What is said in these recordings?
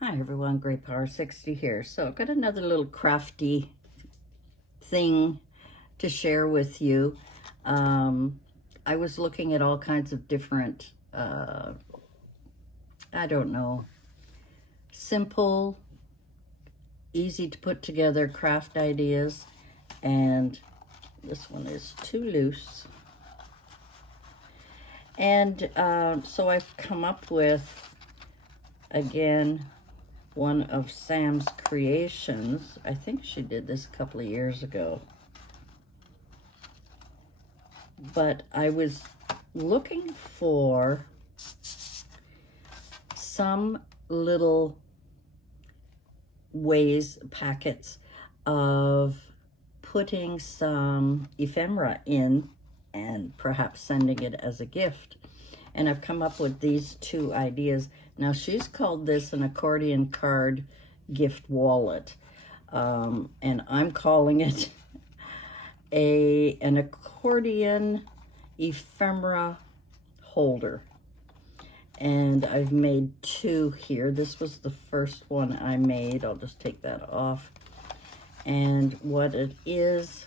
Hi everyone, Great Power 60 here. So I've got another little crafty thing to share with you. I was looking at all kinds of different, I don't know, simple, easy to put together craft ideas. And this one is too loose. And so I've come up with, again, one of Sam's creations. I think she did this a couple of years ago. But I was looking for some little packets of putting some ephemera in and perhaps sending it as a gift. And I've come up with these two ideas. Now, she's called this an accordion card gift wallet. And I'm calling it an accordion ephemera holder. And I've made two here. This was the first one I made. I'll just take that off. And what it is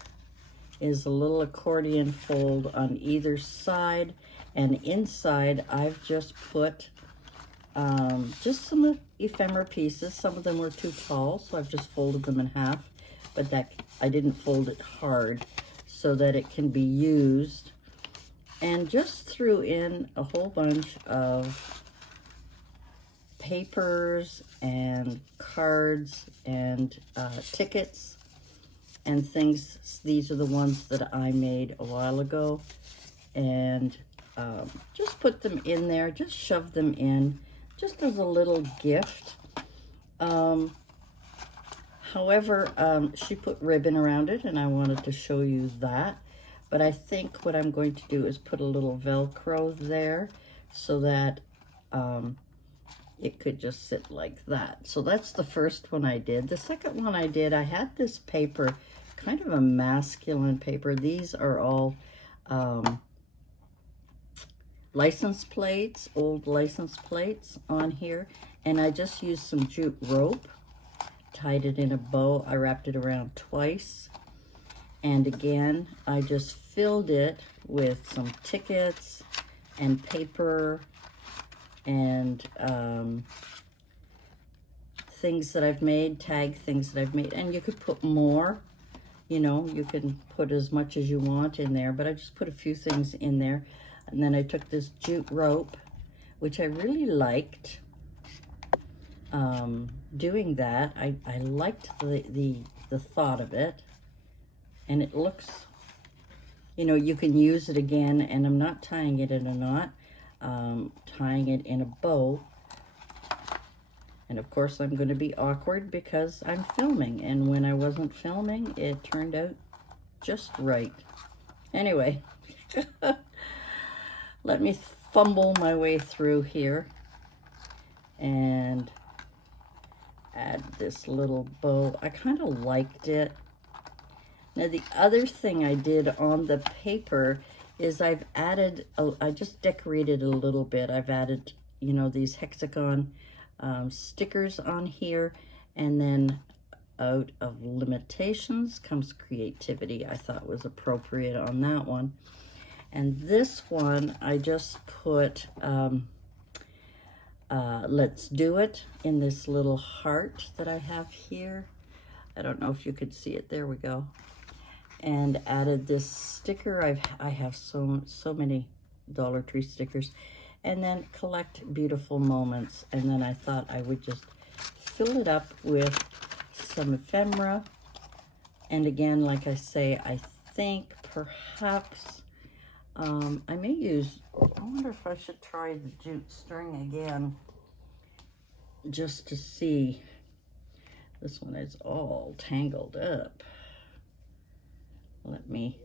a little accordion fold on either side. And inside, I've just put just some ephemera pieces. Some of them were too tall, so I've just folded them in half. But I didn't fold it hard so that it can be used. And just threw in a whole bunch of papers and cards and tickets and things. These are the ones that I made a while ago. And just put them in there, just shove them in, just as a little gift. However, she put ribbon around it, and I wanted to show you that. But I think what I'm going to do is put a little Velcro there so that it could just sit like that. So that's the first one I did. The second one I did, I had this paper, kind of a masculine paper. These are all license plates, old license plates on here. And I just used some jute rope, tied it in a bow. I wrapped it around twice. And again, I just filled it with some tickets and paper and things that I've made, tag things that I've made. And you could put more, you know, you can put as much as you want in there, but I just put a few things in there. And then I took this jute rope, which I really liked doing that. I liked the thought of it. And it looks, you know, you can use it again, and I'm not tying it in a knot, tying it in a bow. And of course, I'm going to be awkward because I'm filming, and when I wasn't filming, it turned out just right. Anyway, let me fumble my way through here and add this little bow. I kind of liked it. Now, the other thing I did on the paper is I've added, I just decorated a little bit. I've added, you know, these hexagon stickers on here. And then out of limitations comes creativity. I thought was appropriate on that one. And this one, I just put Let's Do It in this little heart that I have here. I don't know if you could see it. There we go. And added this sticker. I have so many Dollar Tree stickers. And then collect beautiful moments. And then I thought I would just fill it up with some ephemera. And again, like I say, I think perhaps I may use, I wonder if I should try the jute string again, just to see. This one is all tangled up. Let me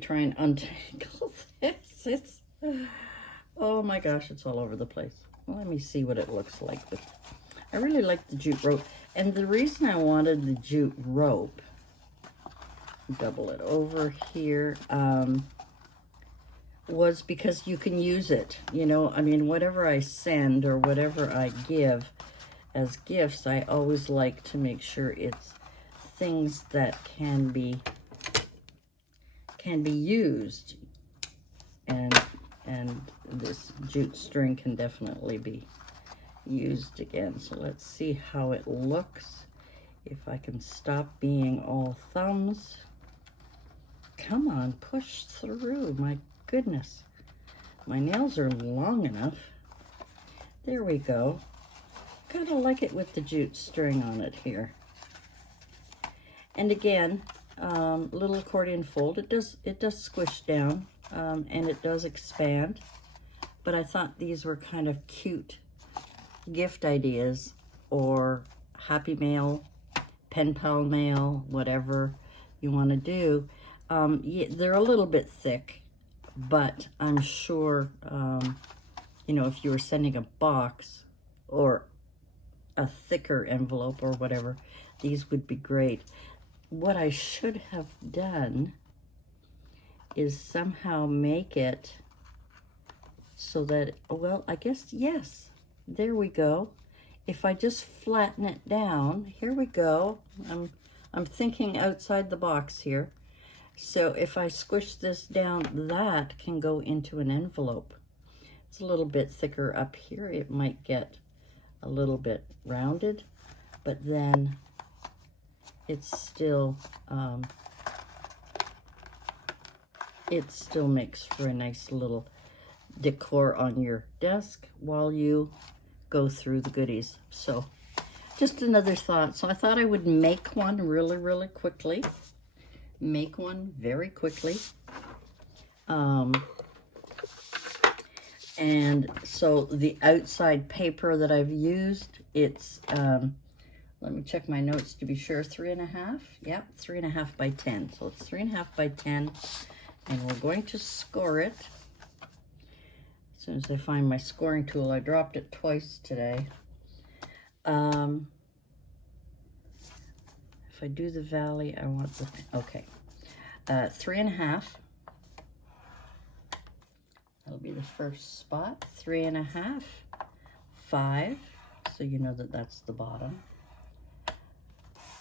try and untangle this. Oh my gosh, it's all over the place. Let me see what it looks like. I really like the jute rope. And the reason I wanted the jute rope, double it over here, was because you can use it. You know, I mean, whatever I send or whatever I give as gifts, I always like to make sure it's things that can be used. And this jute string can definitely be used again. So let's see how it looks. If I can stop being all thumbs. Come on, push through. My goodness. My nails are long enough. There we go. Kind of like it with the jute string on it here. And again, little accordion fold. It does squish down, and it does expand. But I thought these were kind of cute gift ideas, or happy mail, pen pal mail, whatever you want to do. Yeah, they're a little bit thick, but I'm sure, you know, if you were sending a box or a thicker envelope or whatever, these would be great. What I should have done is somehow make it so that, well, I guess, yes, there we go. If I just flatten it down, here we go. I'm thinking outside the box here. So if I squish this down, that can go into an envelope. It's a little bit thicker up here. It might get a little bit rounded, but then it still makes for a nice little decor on your desk while you go through the goodies. So just another thought. So I thought I would make one really quickly. Make one very quickly. And so the outside paper that I've used, it's, let me check my notes to be sure, 3.5. Yep, 3.5 by 10. So it's 3.5 by 10, and we're going to score it. As soon as I find my scoring tool, I dropped it twice today. If I do the valley, I want the, okay. 3.5. That'll be the first spot. 3.5, 5. So you know that that's the bottom.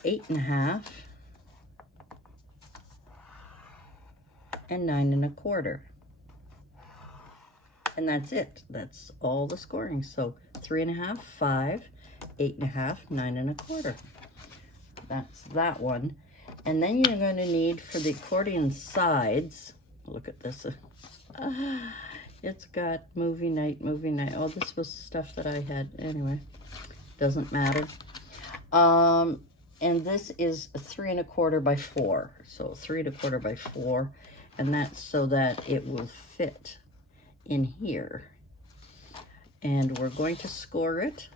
8.5, and 9.25. And that's it. That's all the scoring. So 3.5, 5, 8.5, 9.25. That's that one. And then you're going to need, for the accordion sides, look at this. It's got movie night. Oh, this was stuff that I had. Anyway, doesn't matter. And this is 3.25 by 4. So 3.25 by 4. And that's so that it will fit in here. And we're going to score it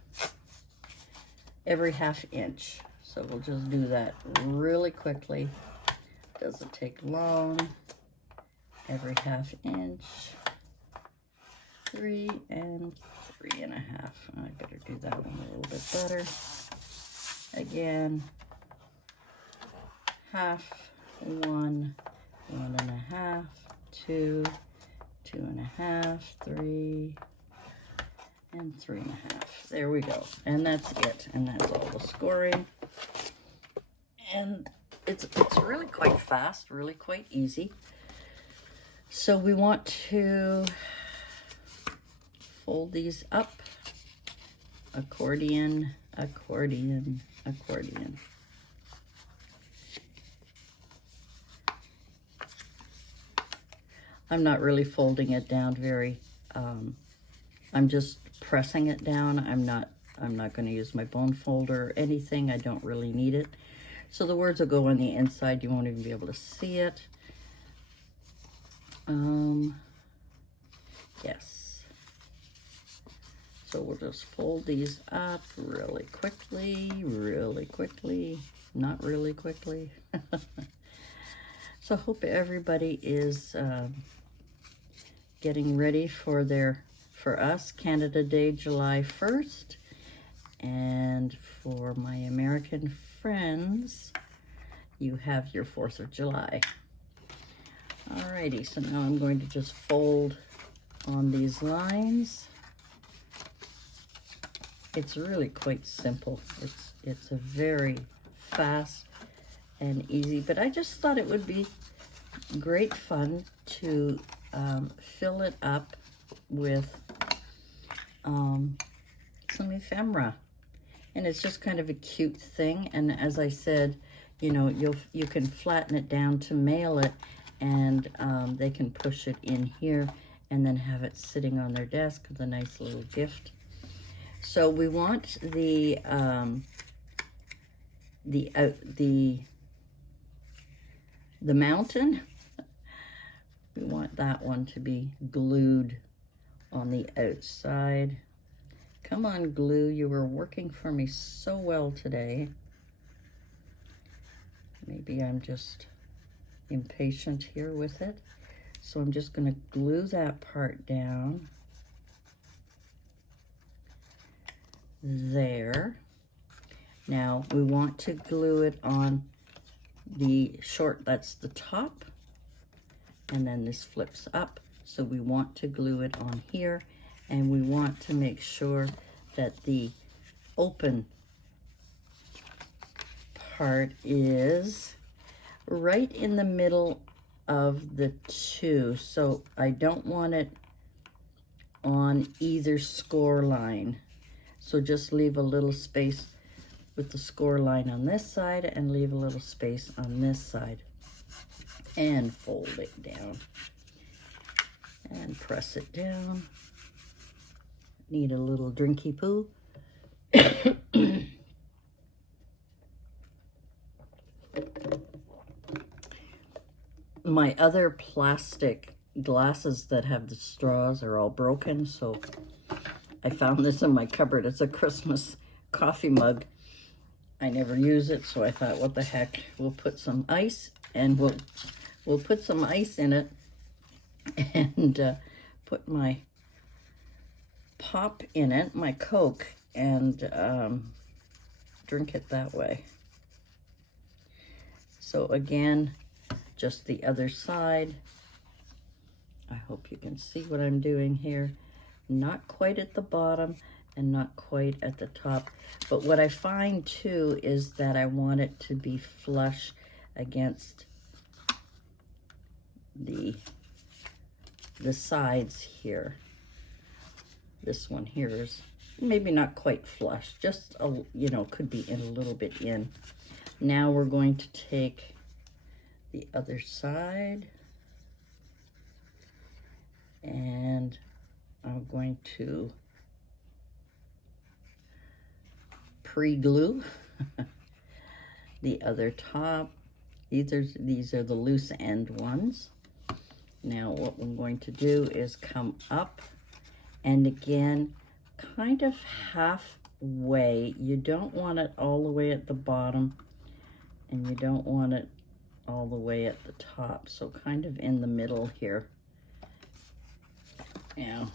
every 1/2 inch. So we'll just do that really quickly. Doesn't take long. Every 1/2 inch. 3 and 3.5. I better do that one a little bit better. Again, 1/2, 1, 1.5, 2, 2.5, 3, and 3.5. There we go. And that's it. And that's all the scoring. And it's really quite fast, really quite easy. So we want to fold these up. Accordion, accordion, accordion. I'm not really folding it down very, I'm just pressing it down. I'm not going to use my bone folder or anything. I don't really need it. So the words will go on the inside. You won't even be able to see it. Yes. So we'll just fold these up really quickly, not really quickly. So I hope everybody is getting ready for us, Canada Day, July 1st. And for my American friends, you have your 4th of July. Alrighty, so now I'm going to just fold on these lines. It's really quite simple. It's a very fast and easy, but I just thought it would be great fun to fill it up with some ephemera. And it's just kind of a cute thing. And as I said, you know, you can flatten it down to mail it, and they can push it in here and then have it sitting on their desk with a nice little gift. So we want the mountain. We want that one to be glued on the outside. Come on, glue. You were working for me so well today. Maybe I'm just impatient here with it. So I'm just going to glue that part down. There. Now we want to glue it on the short, that's the top, and then this flips up. So we want to glue it on here, and we want to make sure that the open part is right in the middle of the two. So I don't want it on either score line. So just leave a little space with the score line on this side and leave a little space on this side. And fold it down. And press it down. Need a little drinky poo. My other plastic glasses that have the straws are all broken, so I found this in my cupboard. It's a Christmas coffee mug. I never use it, so I thought, what the heck? We'll put some ice, and we'll put some ice in it, and put my pop in it, my Coke, and drink it that way. So again, just the other side. I hope you can see what I'm doing here. Not quite at the bottom and not quite at the top. But what I find too is that I want it to be flush against the sides here. This one here is maybe not quite flush, just a, you know, could be in a little bit in. Now we're going to take the other side, and I'm going to pre-glue the other top. These are the loose end ones. Now what I'm going to do is come up, and again, kind of halfway. You don't want it all the way at the bottom, and you don't want it all the way at the top. So kind of in the middle here. Now,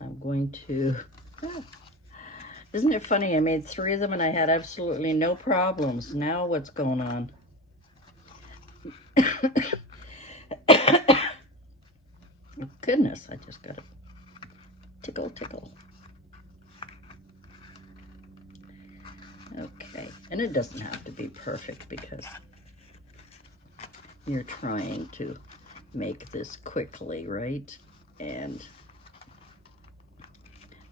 I'm going to, isn't it funny? I made 3 of them and I had absolutely no problems. Now what's going on? Oh, goodness, I just got a tickle. Okay, and it doesn't have to be perfect because you're trying to make this quickly, right? And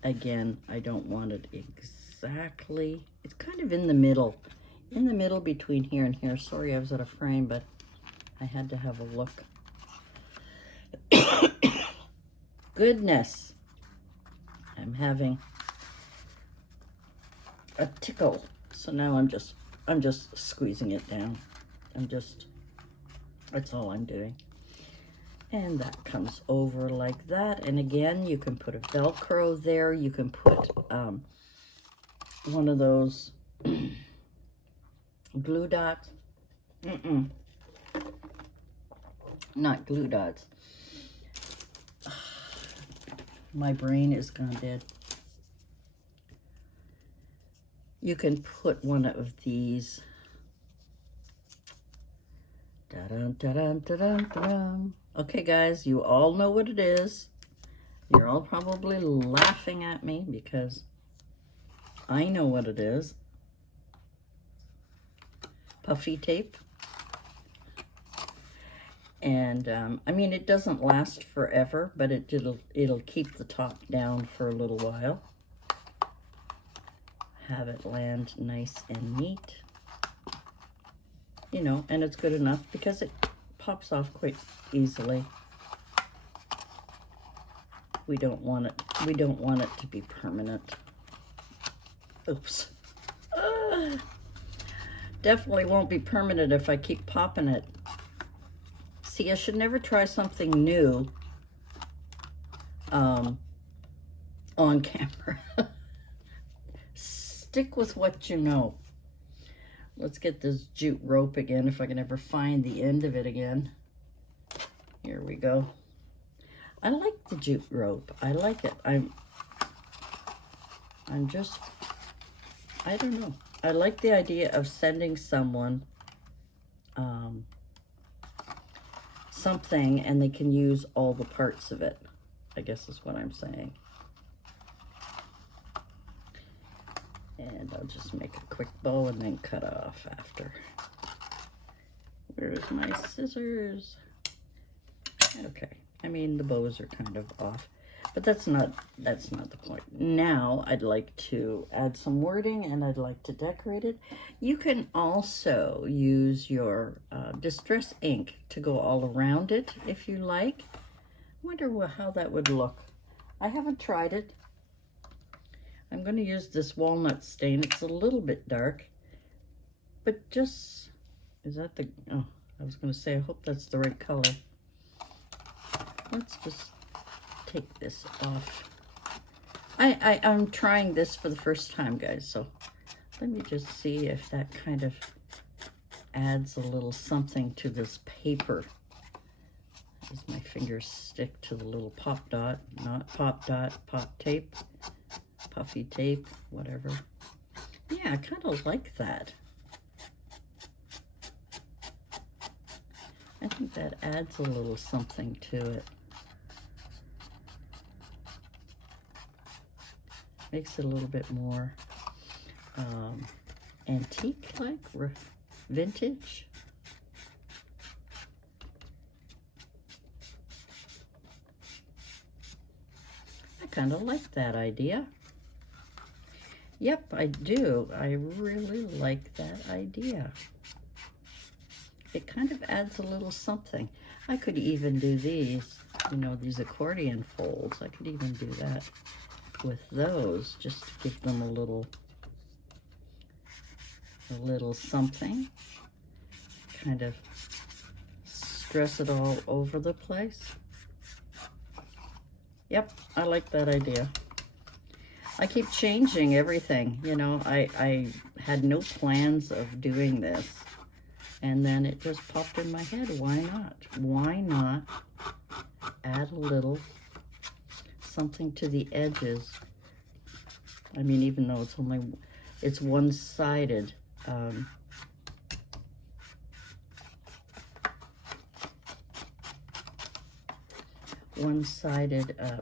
again, I don't want it exactly, it's kind of in the middle between here and here. Sorry I was out of frame, but I had to have a look. Goodness, I'm having a tickle. So now I'm just squeezing it down. That's all I'm doing. And that comes over like that. And again, you can put a Velcro there. You can put one of those glue dots. Not glue dots. My brain is gone dead. You can put one of these Da-dun, da-dun, da-dun, da-dun. Okay, guys, you all know what it is. You're all probably laughing at me because I know what it is. Puffy tape. And I mean, it doesn't last forever, but it'll keep the top down for a little while. Have it land nice and neat. You know, and it's good enough because it pops off quite easily. We don't want it to be permanent. Oops. Definitely won't be permanent if I keep popping it. See, I should never try something new on camera. Stick with what you know. Let's get this jute rope again, if I can ever find the end of it again. Here we go. I like the jute rope. I like it. I'm just, I don't know. I like the idea of sending someone something and they can use all the parts of it, I guess is what I'm saying. And I'll just make a quick bow and then cut off after. Where's my scissors? Okay, I mean the bows are kind of off, but that's not the point. Now I'd like to add some wording and I'd like to decorate it. You can also use your distress ink to go all around it if you like. I wonder how that would look. I haven't tried it. I'm going to use this walnut stain. It's a little bit dark, but just, is that the, oh, I was going to say, I hope that's the right color. Let's just take this off. I'm trying this for the first time, guys, so let me just see if that kind of adds a little something to this paper. As my fingers stick to the little pop dot, not pop dot, pop tape, puffy tape, whatever. Yeah, I kind of like that. I think that adds a little something to it. Makes it a little bit more antique-like, vintage. I kind of like that idea. Yep, I do. I really like that idea. It kind of adds a little something. I could even do these, you know, these accordion folds. I could even do that with those, just to give them a little something. Kind of stress it all over the place. Yep, I like that idea. I keep changing everything, you know. I had no plans of doing this, and then it just popped in my head. Why not? Why not add a little something to the edges? I mean, even though it's one-sided,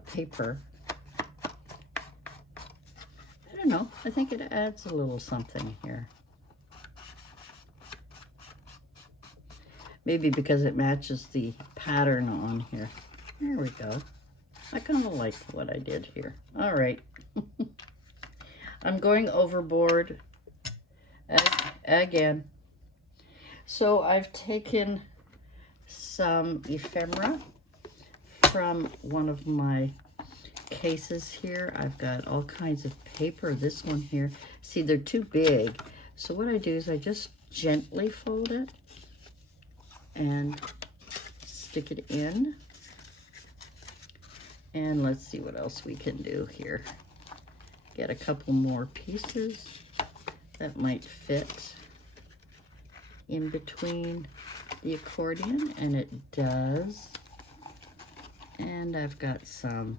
paper. I don't know. I think it adds a little something here. Maybe because it matches the pattern on here. There we go. I kind of like what I did here. All right. I'm going overboard again. So I've taken some ephemera from one of my cases here. I've got all kinds of paper. This one here, see, they're too big. So what I do is I just gently fold it and stick it in. And let's see what else we can do here. Get a couple more pieces that might fit in between the accordion, and it does. And I've got some,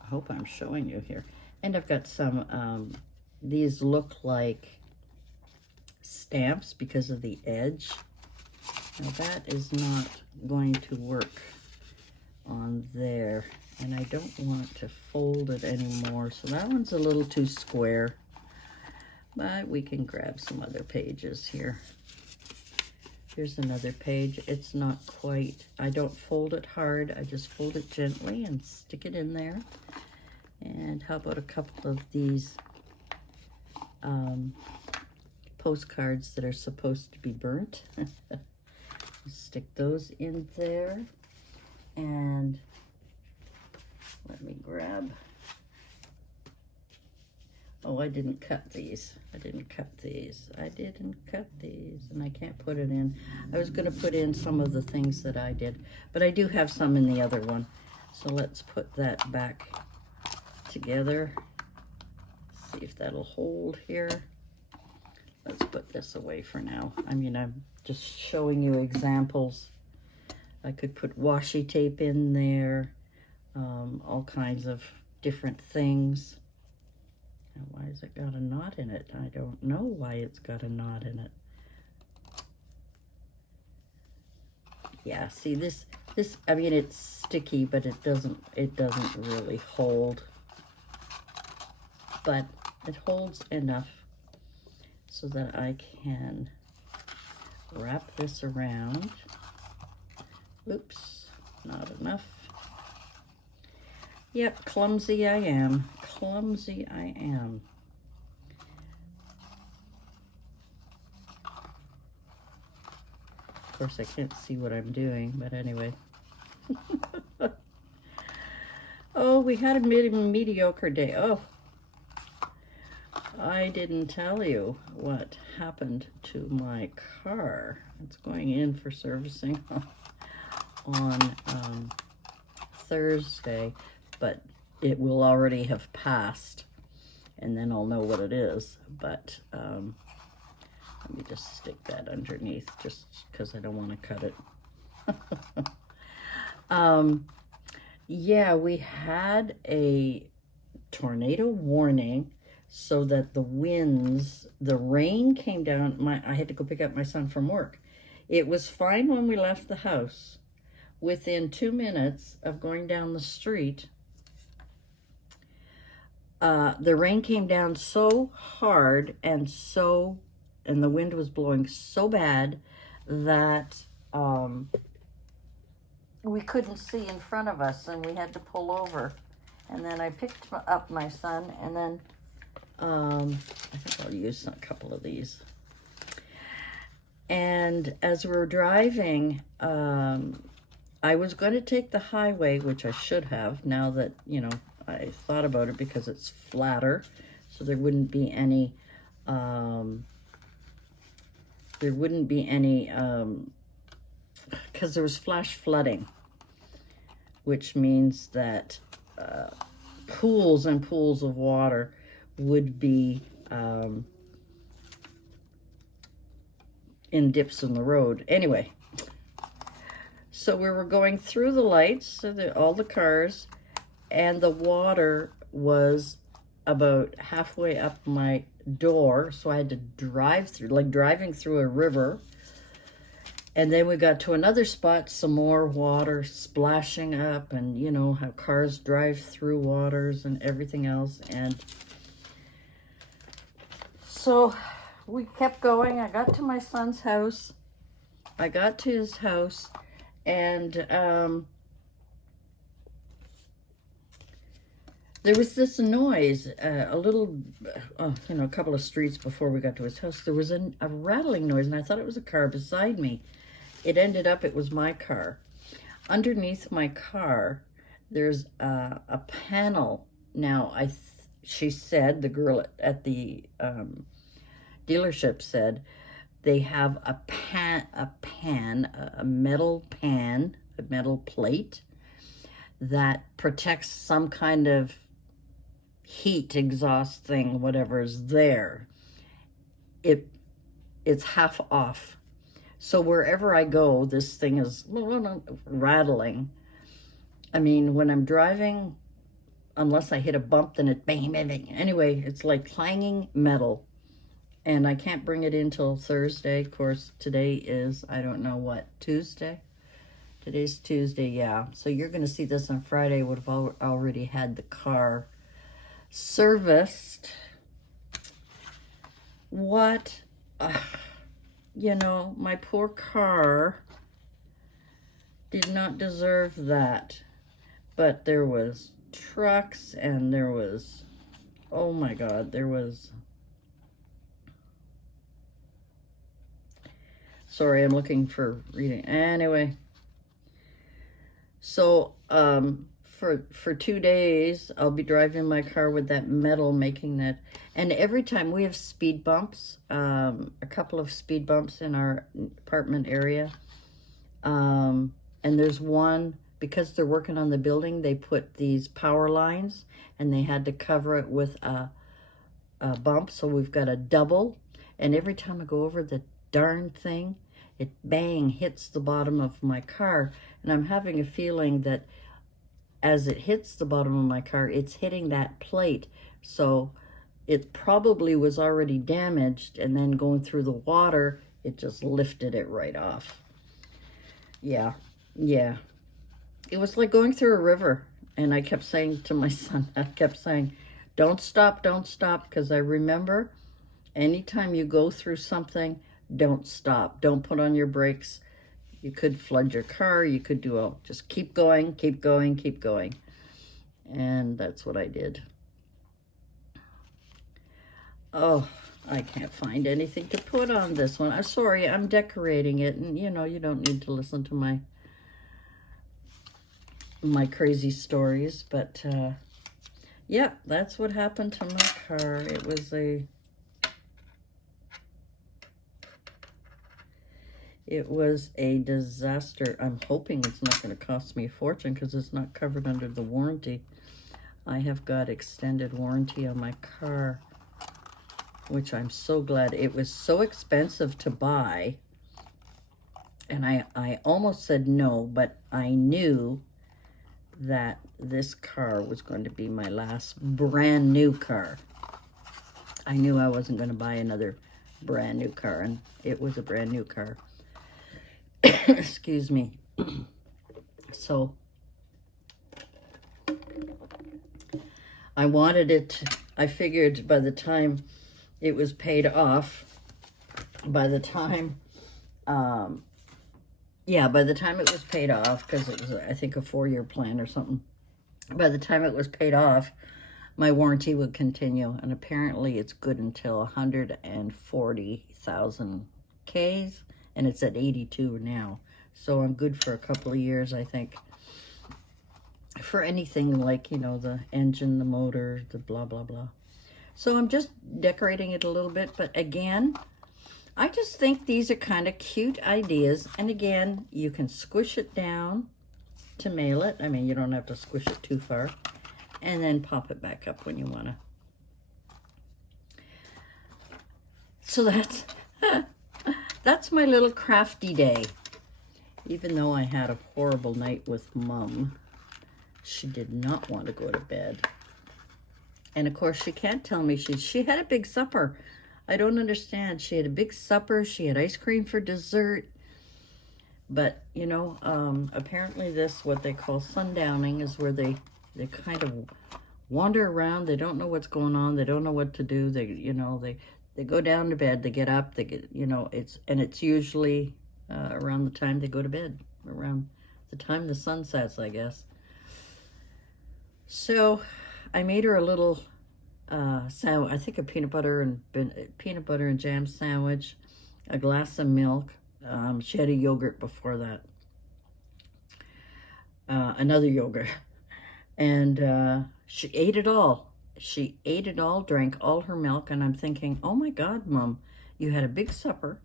I hope I'm showing you here. And I've got some, these look like stamps because of the edge. Now that is not going to work on there, and I don't want to fold it anymore, so that one's a little too square, but we can grab some other pages here. Here's another page. It's not quite, I don't fold it hard, I just fold it gently and stick it in there. And how about a couple of these postcards that are supposed to be burnt? Stick those in there. And let me grab, oh, I didn't cut these. I didn't cut these. And I can't put it in. I was going to put in some of the things that I did, but I do have some in the other one. So let's put that back together. See if that'll hold here. Let's put this away for now. I mean, I'm just showing you examples. I could put washi tape in there, all kinds of different things. Now, why has it got a knot in it? I don't know why it's got a knot in it. Yeah, see this, I mean, it's sticky, but it doesn't really hold. But it holds enough so that I can wrap this around. Oops, not enough. Yep, clumsy I am. Clumsy I am. Of course, I can't see what I'm doing, but anyway. Oh, we had a mediocre day. Oh, I didn't tell you what happened to my car. It's going in for servicing on Thursday, but it will already have passed, and then I'll know what it is. But let me just stick that underneath, just because I don't want to cut it. Yeah, we had a tornado warning, so that the winds, the rain came down. I had to go pick up my son from work. It was fine when we left the house. Within 2 minutes of going down the street, the rain came down so hard and the wind was blowing so bad that we couldn't see in front of us, and we had to pull over. And then I picked up my son, and then I think I'll use a couple of these. And as we were driving, I was going to take the highway, which I should have, now that, you know, I thought about it, because it's flatter, so there wouldn't be any, because there was flash flooding, which means that pools and pools of water would be in dips in the road. Anyway, so we were going through the lights, so all the cars, and the water was about halfway up my door, so I had to drive through, like driving through a river. And then we got to another spot, some more water splashing up, and you know how cars drive through waters and everything else. And so we kept going. I got to my son's house. I got to his house, and there was this noise, a little, you know, a couple of streets before we got to his house. There was a rattling noise, and I thought it was a car beside me. It ended up, it was my car. Underneath my car, there's a panel. Now, she said, the girl at the dealership said, they have a metal pan, a metal plate that protects some kind of heat exhaust thing, whatever is there. It's half off. So wherever I go, this thing is rattling. I mean, when I'm driving, unless I hit a bump, then it bang, bang, bang. Anyway, it's like clanging metal. And I can't bring it in till Thursday. Of course, today is, I don't know what, Tuesday? Today's Tuesday, yeah. So you're going to see this on Friday. Would have already had the car serviced. What? You know, my poor car did not deserve that. But there was trucks and there was, oh my God, there was... Sorry, I'm looking for reading. Anyway, so for 2 days, I'll be driving my car with that metal, making that. And every time we have speed bumps, a couple of speed bumps in our apartment area. And there's one, because they're working on the building, they put these power lines, and they had to cover it with a bump. So we've got a double. And every time I go over the darn thing, it bang hits the bottom of my car, and I'm having a feeling that as it hits the bottom of my car, it's hitting that plate, so it probably was already damaged, and then going through the water, it just lifted it right off. Yeah, it was like going through a river. And I kept saying to my son, I kept saying, don't stop, because I remember anytime you go through something, don't stop. Don't put on your brakes. You could flood your car. You could do all. Just keep going, keep going, keep going. And that's what I did. Oh, I can't find anything to put on this one. I'm sorry, I'm decorating it. And, you know, you don't need to listen to my crazy stories. But, yeah, that's what happened to my car. It was a disaster. I'm hoping it's not going to cost me a fortune because it's not covered under the warranty. I have got extended warranty on my car, which I'm so glad. It was so expensive to buy, and I almost said no, but I knew that this car was going to be my last brand new car. I knew I wasn't going to buy another brand new car, and it was a brand new car. Excuse me. So I wanted it, I figured by the time it was paid off, by the time it was paid off, because it was, I think, a 4-year plan or something. By the time it was paid off, my warranty would continue, and apparently it's good until 140,000 Ks. And it's at 82 now. So I'm good for a couple of years, I think. For anything like, you know, the engine, the motor, the blah, blah, blah. So I'm just decorating it a little bit. But again, I just think these are kind of cute ideas. And again, you can squish it down to mail it. I mean, you don't have to squish it too far. And then pop it back up when you want to. So that's my little crafty day. Even though I had a horrible night with Mom, she did not want to go to bed. And of course, she can't tell me she had a big supper. I don't understand. She had a big supper. She had ice cream for dessert. But, you know, apparently this, what they call sundowning, is where they kind of wander around. They don't know what's going on. They don't know what to do. They go down to bed, they get up, they get, you know, it's usually around the time they go to bed, around the time the sun sets, I guess. So I made her a little sandwich, I think a peanut butter and jam sandwich, a glass of milk. She had a yogurt before that, another yogurt, and she ate it all. She ate it all, drank all her milk, and I'm thinking, oh my God, Mom, you had a big supper,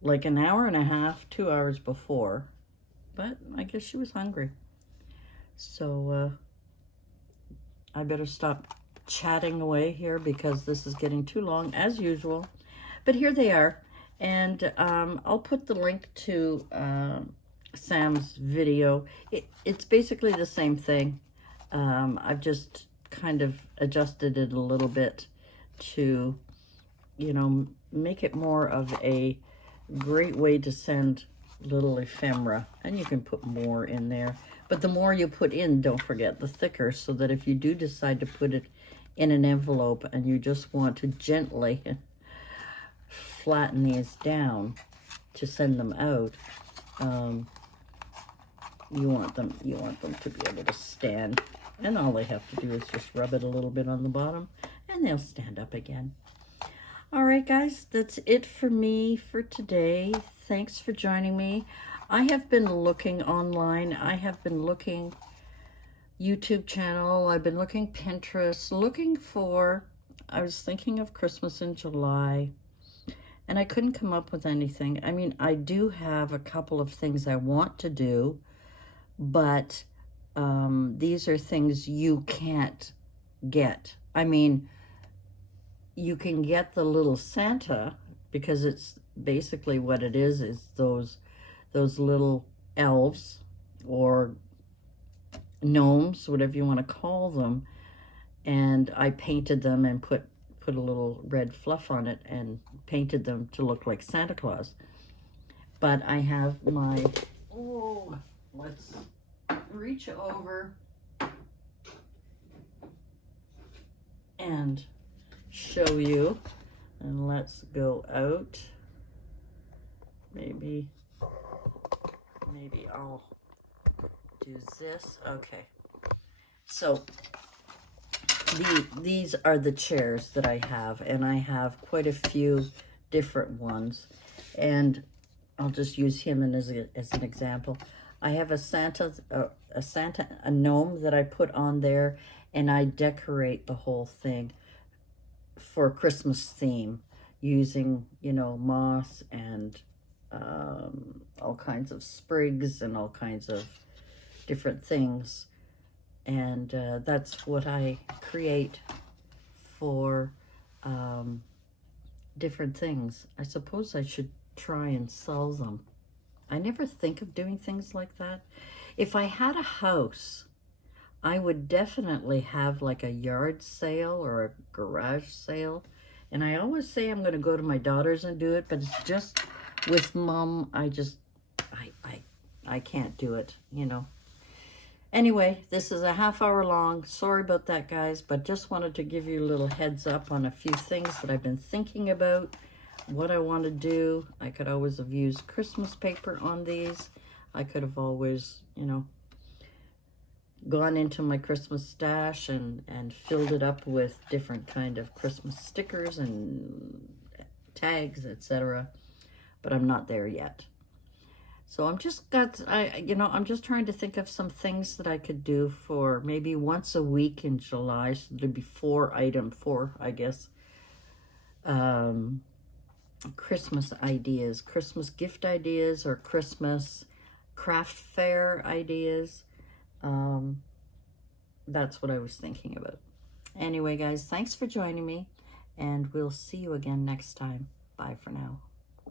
like an hour and a half, 2 hours before, but I guess she was hungry. So I better stop chatting away here because this is getting too long, as usual. But here they are, and I'll put the link to Sam's video. It's basically the same thing. I've just kind of adjusted it a little bit to you know, make it more of a great way to send little ephemera. And you can put more in there. But the more you put in, don't forget, the thicker, so that if you do decide to put it in an envelope and you just want to gently flatten these down to send them out, you want them to be able to stand. And all they have to do is just rub it a little bit on the bottom and they'll stand up again. All right, guys, that's it for me for today. Thanks for joining me. I have been looking online. I have been looking YouTube channel. I've been looking Pinterest, looking for, I was thinking of Christmas in July, and I couldn't come up with anything. I mean, I do have a couple of things I want to do, but these are things you can't get. I mean, you can get the little Santa, because it's basically what it is those little elves or gnomes, whatever you want to call them, and I painted them and put a little red fluff on it and painted them to look like Santa Claus. But I have my, oh, let's reach over and show you, and let's go out. Maybe I'll do this. Okay, so these are the chairs that I have, and I have quite a few different ones, and I'll just use him as an example. I have a Santa, a gnome that I put on there, and I decorate the whole thing for a Christmas theme using, you know, moss and all kinds of sprigs and all kinds of different things. And that's what I create for different things. I suppose I should try and sell them. I never think of doing things like that. If I had a house, I would definitely have like a yard sale or a garage sale. And I always say I'm going to go to my daughter's and do it, but it's just with Mom, I can't do it, you know. Anyway, this is a half-hour long. Sorry about that, guys, but just wanted to give you a little heads up on a few things that I've been thinking about, what I want to do. I could always have used Christmas paper on these. I could have always, you know, gone into my Christmas stash and filled it up with different kind of Christmas stickers and tags, etc. But I'm not there yet. So I'm just trying to think of some things that I could do for maybe once a week in July. So there'd be four, I guess, Christmas ideas, Christmas gift ideas, or Christmas craft fair ideas. That's what I was thinking about. Anyway, guys, thanks for joining me, and we'll see you again next time. Bye for now.